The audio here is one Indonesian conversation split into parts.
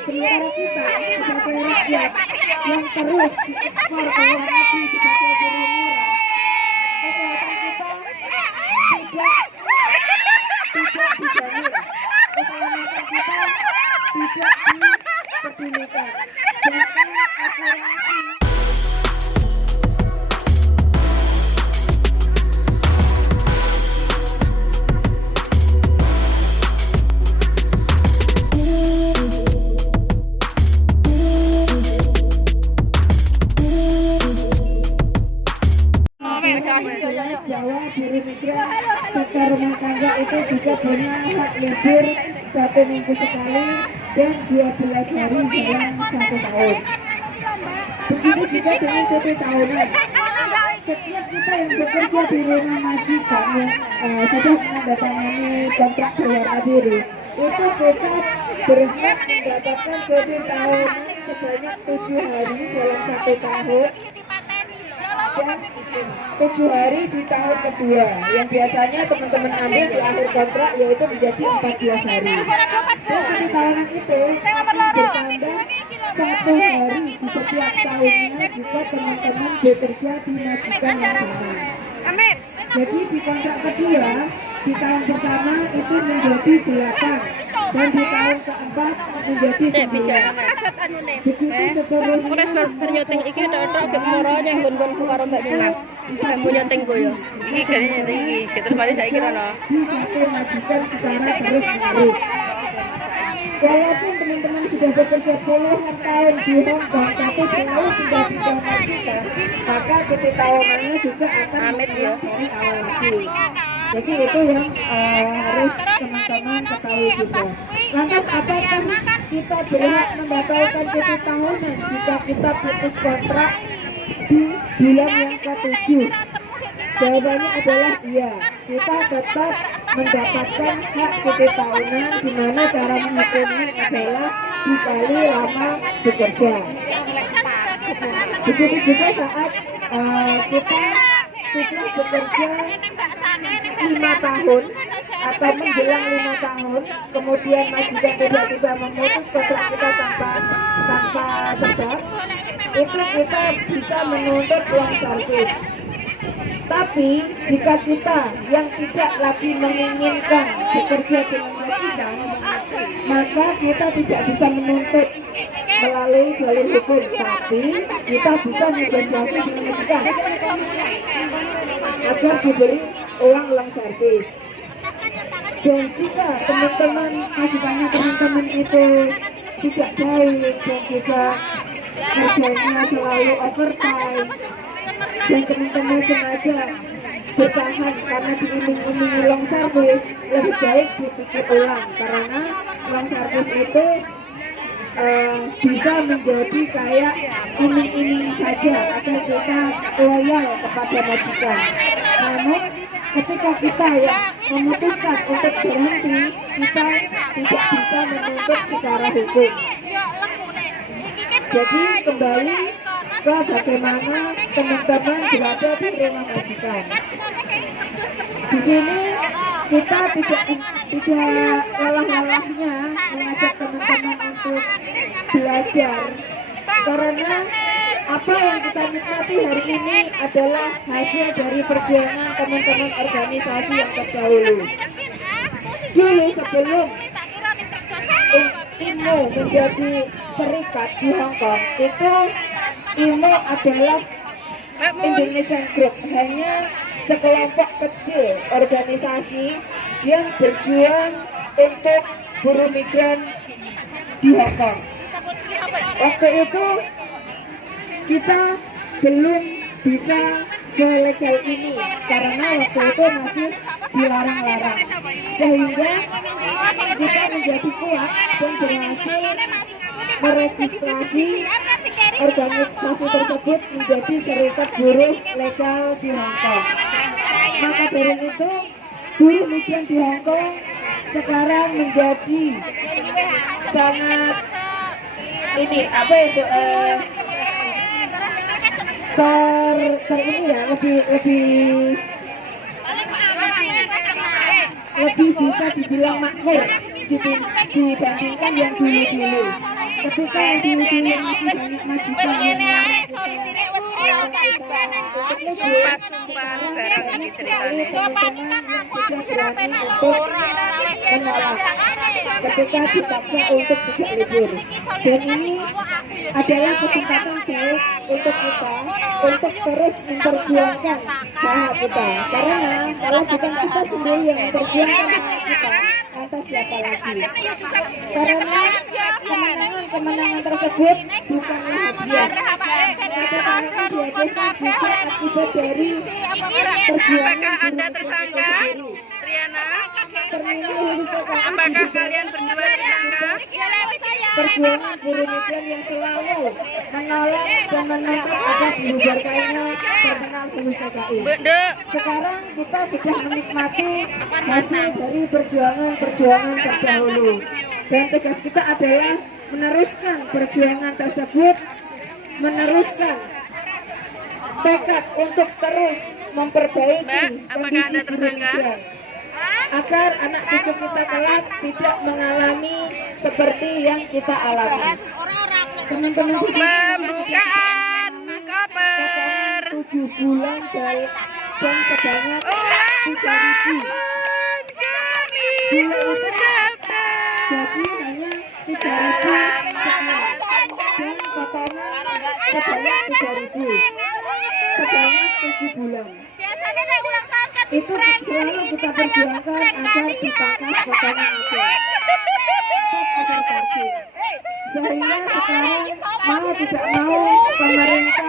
Sementara kita sebagai rakyat yang terus diekspor ke luar negeri sebagai buruh murah, kesehatan kita tidak dijamin, keselamatan kita tidak dipedulikan, bahkan asuransi. Bahwa buruh migran sektor rumah tangga itu juga punya hak libur 1 minggu sekali dan 12 hari dalam 1 tahun. Begitu juga dengan cuti tahunan. Setiap kita yang bekerja di rumah majikan yang sudah menandatangani kontrak berwarna biru, itu kita berhak mendapatkan cuti tahunan sebanyak 7 hari dalam 1 tahun. Dan 7 hari di tahun kedua yang biasanya teman-teman ambil di akhir kontrak, yaitu menjadi 14 hari. Dan di tahunan itu bertambah 1 hari di setiap tahunnya jika teman-teman bekerja di majikan yang sama. Jadi di kontrak kedua di tahun pertama itu menjadi 8 dan di tahun keempat menjadi 9. Begitu seterusnya. Nyuting iki tok gek moro yang gon-gon karo Mbak Minang. Kamu nyuting go yo. Iki gane nyuting iki, terus mari saiki rono. Majikan secara terus-menerus. Walaupun teman-teman sudah bekerja puluhan tahun di Hong Kong, tapi selalu tidak bisa majikan, maka cuti tahunannya juga akan diawasi. Jadi itu yang harus teman-teman ketahui juga. Lantas apakah kita berhak membatalkan cuti tahunan jika kita putus kontrak di bulan yang ke-7? Jawabannya adalah iya. Kita tetap mendapatkan hak cuti tahunan, di mana cara menghitungnya adalah dikali lama bekerja. Begitu juga saat kita sudah bekerja 5 tahun atau menjelang 5 tahun, kemudian majikan tiba-tiba memutus kontrak kita tanpa sebab, itu kita bisa menuntut uang servis. Tapi jika kita yang tidak lagi menginginkan bekerja dengan majikan, maka kita tidak bisa menuntut melalui jalur hukum, tapi kita bisa negosiasi dengan majikan agar diberi uang servis. Dan jika teman-teman majikannya teman-teman itu tidak baik dan juga kerjanya selalu overtime dan teman-teman sengaja bertahan karena diiming-imingi long service, lebih baik dipikir ulang, karena long service itu bisa menjadi kayak iming-iming saja agar kita loyal kepada majikan. Namun ketika kita yang memutuskan untuk berhenti, kita tidak bisa menuntut secara hukum. Jadi kembali ke bagaimana teman-teman berada di rumah majikan. Di sini kita tidak lelah-lelahnya mengajak teman-teman untuk belajar, karena apa yang kita nikmati hari ini adalah hasil dari perjuangan teman-teman organisasi yang terdahulu. Dulu sebelum IMO menjadi serikat di Hong Kong, itu IMO adalah Indonesian Group, hanya sekelompok kecil organisasi yang berjuang untuk buruh migran di Hong Kong. Waktu itu kita belum bisa selegal ini karena waktu itu masih dilarang-larang, sehingga kita menjadi kuat dan berhasil meregistrasi organisasi tersebut menjadi serikat buruh legal di Hong Kong. Maka dari itu buruh migran di Hong Kong sekarang menjadi sangat ini apa itu ini ya, lebih bisa dibilang makmur dibandingkan yang dulu-dulu. ketika di ujung masih banyak majikan Sumpah-sumpahan barang ini ceritanya. menolak ketika dipaksa untuk tidak libur, dan ini adalah kesempatan baik untuk kita untuk terus memperjuangkan hak kita, karena kalau bukan kita sendiri yang memperjuangkan hak kita, lantas siapa lagi? Karena kemenangan tersebut bukanlah hadiah, kemenangan dihadiahkan juga akibat dari perjuangan. Apakah Anda tersangka, Triana? Apakah kalian berdua tersangka? Perjuangan buruh migran yang selalu menolak dan menuntut agar dibubarkannya terminal Hulu CKI. Sekarang kita sudah menikmati hasil dari perjuangan terdahulu, dan tugas kita adalah meneruskan perjuangan tersebut, meneruskan tekad untuk terus memperbaiki Mbak, apakah Anda tersangka? agar anak cucu kita kelak tidak mengalami seperti yang kita alami. Teman-teman Pembukaan koper 7 bulan dan sebanyak 3.000. kami ucapkan. Jadi hanya 3.000 dan totalnya sebanyak 3.000 sebanyak 7 bulan. Itu selalu kita perjuangkan agar dipangkas potongan agar parkir. Sehingga sekarang mau tidak mau pemerintah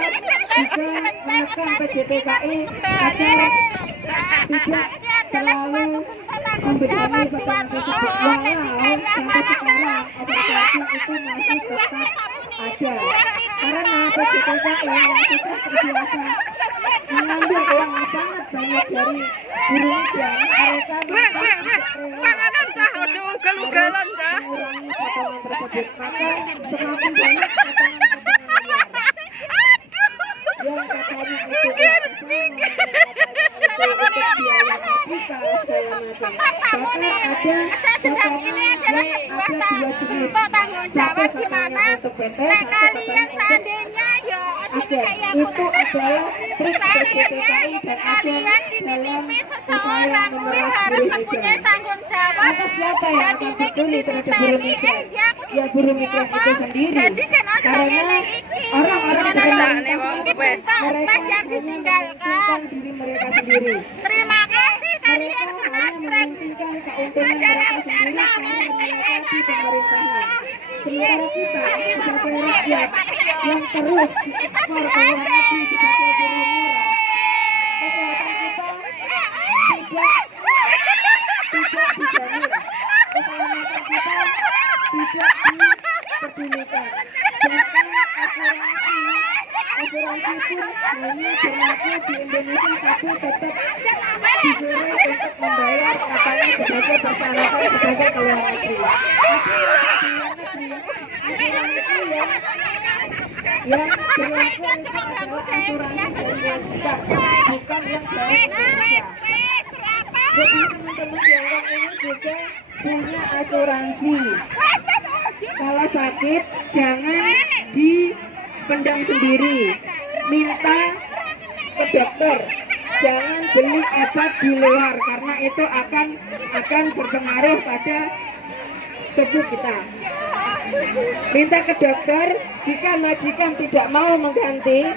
juga menekan PJTKI agar tidak terlalu membebani potongan tersebut. Walau sampai sekarang organisasi itu masih tetap ada, karena PJTKI yang sudah terbiasa mengambil uang yang sangat banyak dari buruh migran, mereka panganan cah ojo ugal-ugalan cah. mengurangi potongan tersebut, maka semakin banyak potongan-potongan yang katanya itu untuk biaya kita segala macam. Bahkan ada potongan yang ada 2 jenis, satu katanya untuk PT, satu katanya untuk itu adalah trik PJTKI dan ada dalam upaya memeras buruh migran. Atas siapa yang akan peduli terhadap buruh migran? Ya buruh migran itu sendiri, karena orang-orang Rasane wong wes. mereka hanya mementingkan diri mereka sendiri. Terima kasih Mereka hanya mementingkan keuntungan mereka sendiri dan menyakiti pemerintahan. Sementara kita sebagai rakyat yang terus diekspor ke luar negeri sebagai buruh murah, kesehatan kita tidak dijamin, keselamatan kita tidak dipedulikan, bahkan asuransi pun hanya berlaku di Indonesia, tapi tetap disuruh untuk membayar katanya sebagai persyaratan sebagai ke luar negeri. Yang berlaku itu adalah asuransi dari luar kita, bukan yang dari Indonesia. Jadi teman-teman di orang ini juga punya asuransi. Kalau sakit jangan dipendam sendiri, minta ke dokter. Jangan beli obat di luar karena itu akan berpengaruh pada tubuh kita. Minta ke dokter. Jika majikan tidak mau mengganti,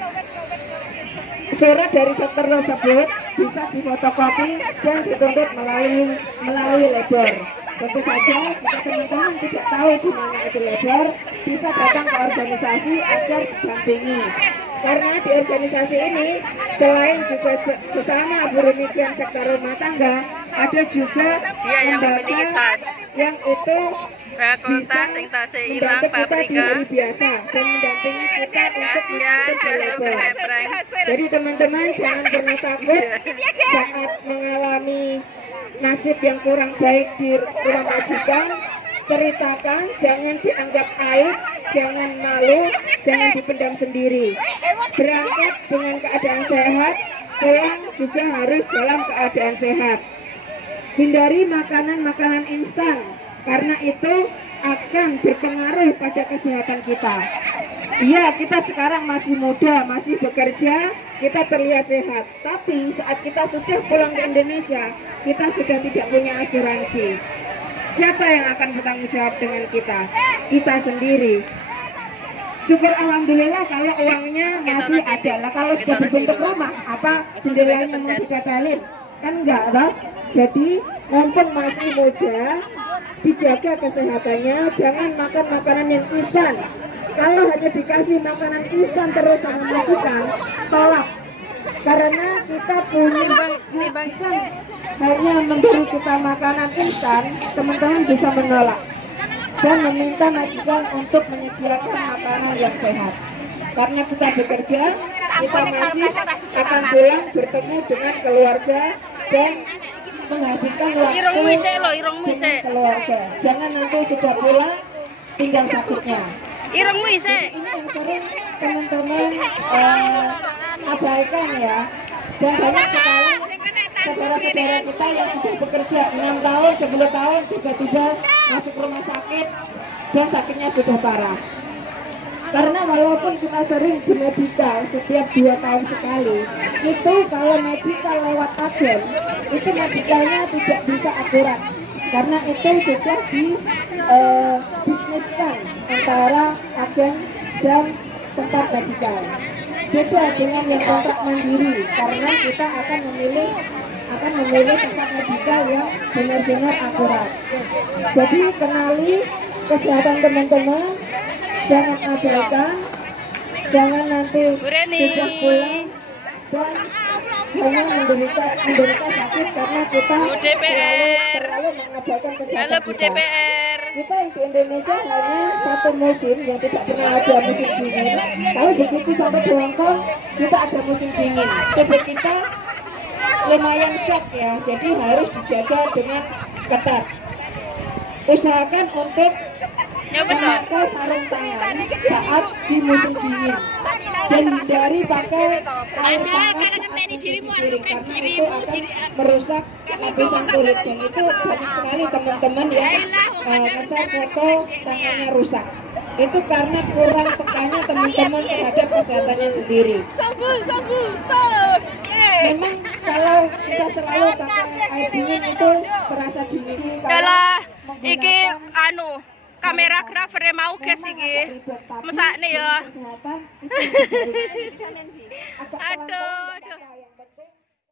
surat dari dokter tersebut bisa difotokopi dan dituntut melalui labor. Tentu saja jika teman-teman tidak tahu di mana itu labor, bisa datang ke organisasi agar didampingi. Karena di organisasi ini selain juga sesama buruh migran sektor rumah tangga, ada juga Dia yang memiliki tas. yang itu Fakultas sing tasnya hilang mendampingi kita di paprika. hari biasa dan mendampingi kita untuk Kasihan mengikuti disuruh labor. kesepreng. Jadi teman-teman jangan pernah takut saat mengalami nasib yang kurang baik di rumah majikan. Ceritakan, jangan dianggap aib, jangan malu, jangan dipendam sendiri. Berangkat dengan keadaan sehat, pulang juga harus dalam keadaan sehat. Hindari makanan-makanan instan, karena itu akan berpengaruh pada kesehatan kita. Iya, kita sekarang masih muda, masih bekerja, kita terlihat sehat. Tapi saat kita sudah pulang ke Indonesia, kita sudah tidak punya asuransi. Siapa yang akan bertanggung jawab dengan kita? Kita sendiri. Syukur alhamdulillah kalau uangnya masih ada. Lah kalau sudah berbentuk rumah, apa jendelanya mau digagalin? Kan enggak, toh? Jadi mumpung masih muda, dijaga kesehatannya, jangan makan makanan yang instan. Kalau hanya dikasih makanan instan terus sama majikan, tolak. Karena kita punya bukan hanya memberi kita makanan instan, teman-teman bisa menolak dan meminta majikan untuk menyediakan makanan yang sehat. Karena kita bekerja, kita masih akan pulang bertemu dengan keluarga dan menghabiskan waktu dengan keluarga. Jangan nanti sudah pulang tinggal sakitnya. Irungmu ise. Ini yang sering teman-teman abaikan ya. Dan banyak sekali saudara-saudara kita yang sudah bekerja 6 tahun, 10 tahun tiba-tiba masuk rumah sakit dan sakitnya sudah parah. Karena walaupun kita sering di medical setiap 2 tahun sekali, itu kalau medical lewat agen, itu medicalnya tidak bisa akurat. Karena itu sudah dibisniskan antara agen dan tempat medical. Beda dengan yang kontrak mandiri, karena kita akan memilih tempat medical yang benar-benar akurat. Jadi kenali kesehatan teman-teman, jangan abaikan, jangan nanti sudah pulang dan hanya menderita sakit karena kita terlalu mengabaikan kesehatan kita. Kita di Indonesia hanya satu musim yang tidak pernah ada musim dingin. Kalau begitu sampai ke Hongkong kita ada musim dingin. Tubuh kita lumayan shock ya, jadi harus dijaga dengan ketat. Usahakan untuk memakai sarung tangan saat di musim dingin dan hindari pakai air panas karena itu akan merusak lapisan kulit, dan itu banyak sekali teman-teman yang nge-share foto tangannya rusak. Itu karena kurang pekanya teman-teman terhadap kesehatannya sendiri. Memang kalau kita selalu pakai air dingin itu terasa dingin. Dalah iki anu kamera grafer mau guys iki. Mesakne ya. Aduh.